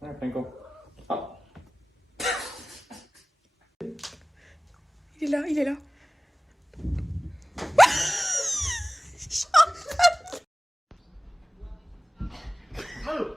There, Pinkle. Up. Il est là, il est là. Move.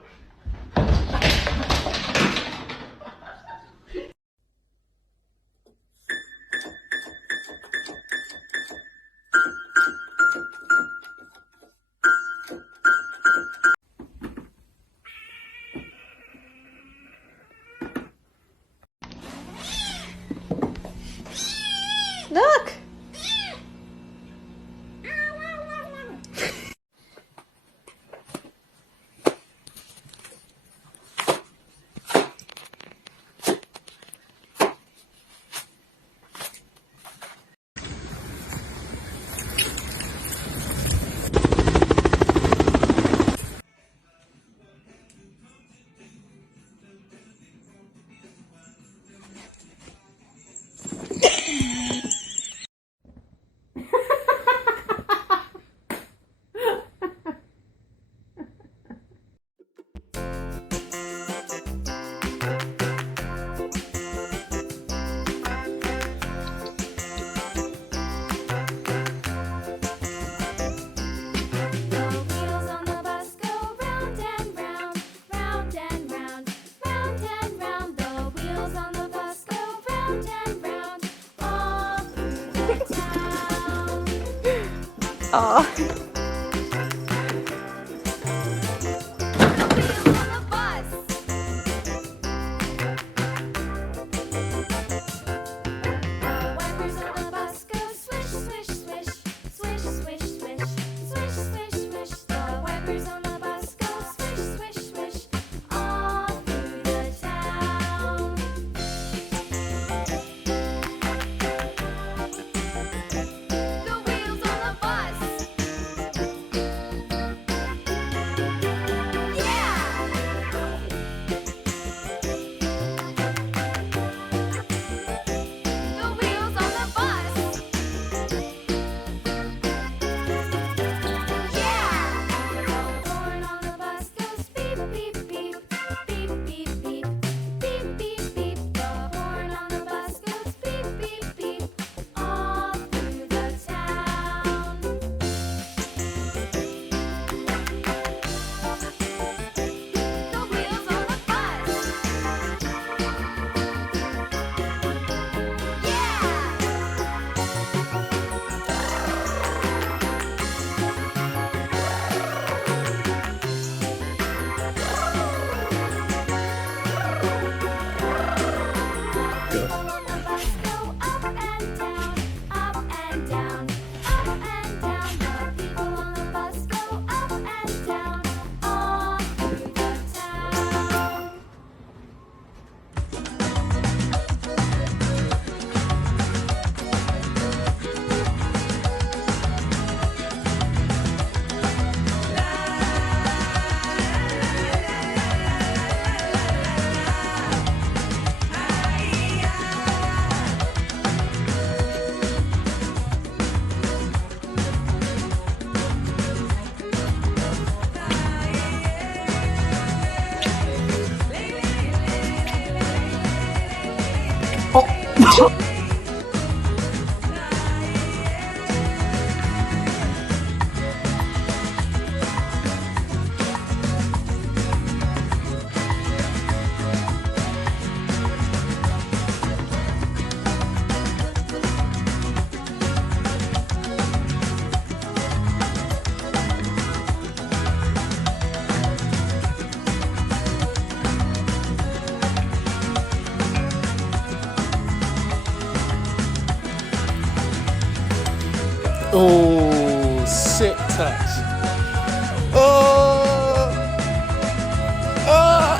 Look! Aw. Oh, sick touch. Oh, oh.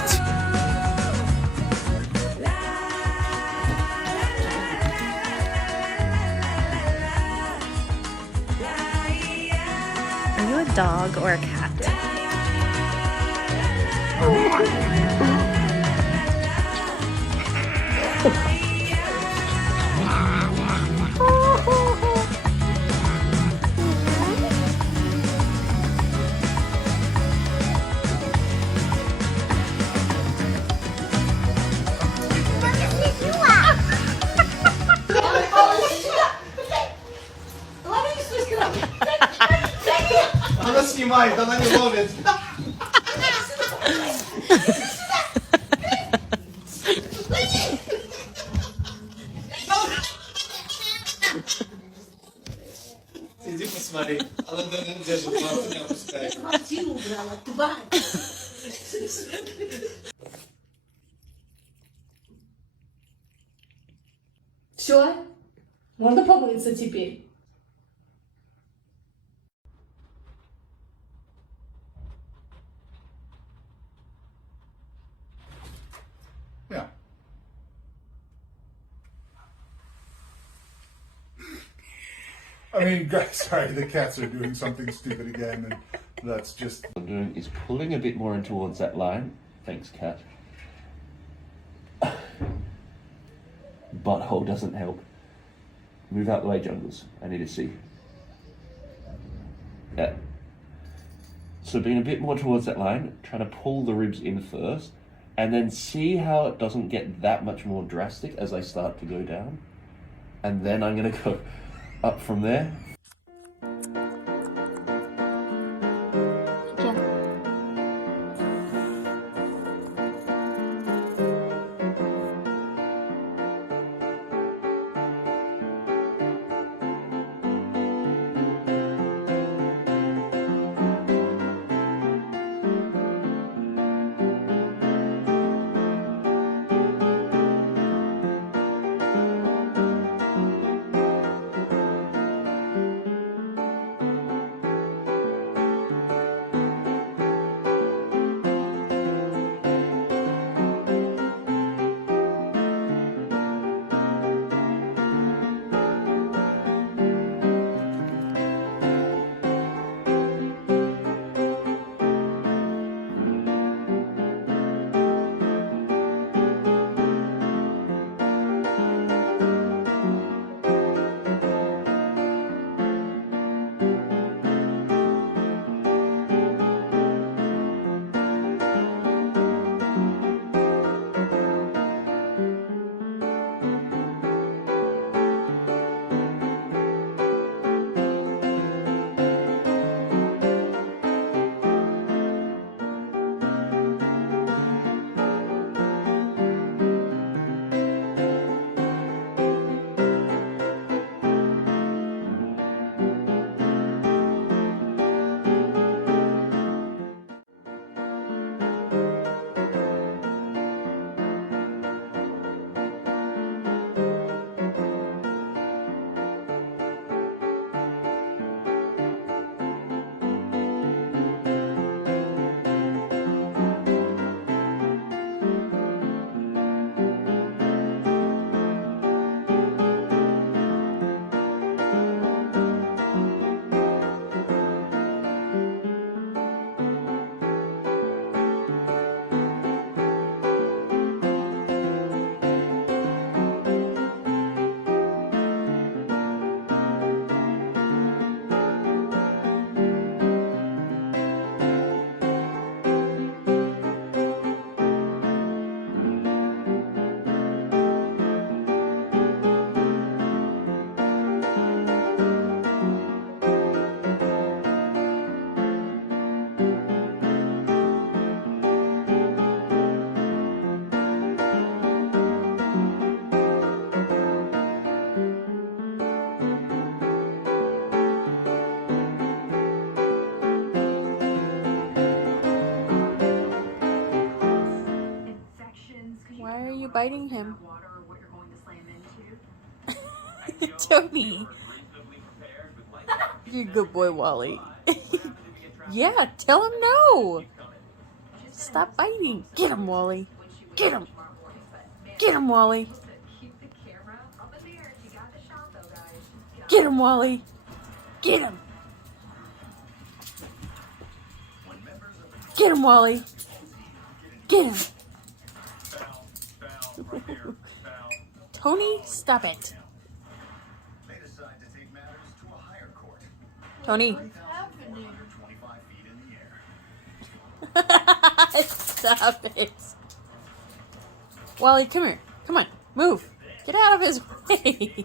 Are you a dog or a cat? снимает, она не ловит. Иди посмотри. Она держит, глазу не опускает. Картину убрала, тварь. Все? Можно помыться теперь? Yeah. I mean, guys, sorry, the cats are doing something stupid again, and that's just... What I'm doing is pulling a bit more in towards that line. Thanks, cat. Butthole doesn't help. Move out the way, Jungles. I need to see. Yeah. So being a bit more towards that line, trying to pull the ribs in first, and then see how it doesn't get that much more drastic as I start to go down. And then I'm going to go up from there. Why are you biting him? Tony. You're a good boy, Wally. Yeah, tell him no. Stop biting. Get him, Wally. Get him. Get him, Wally. Get him, Wally. Get him. Get him, Wally. Get him. Tony, stop it. Tony. Stop it. Wally, come here. Come on. Move. Get out of his way.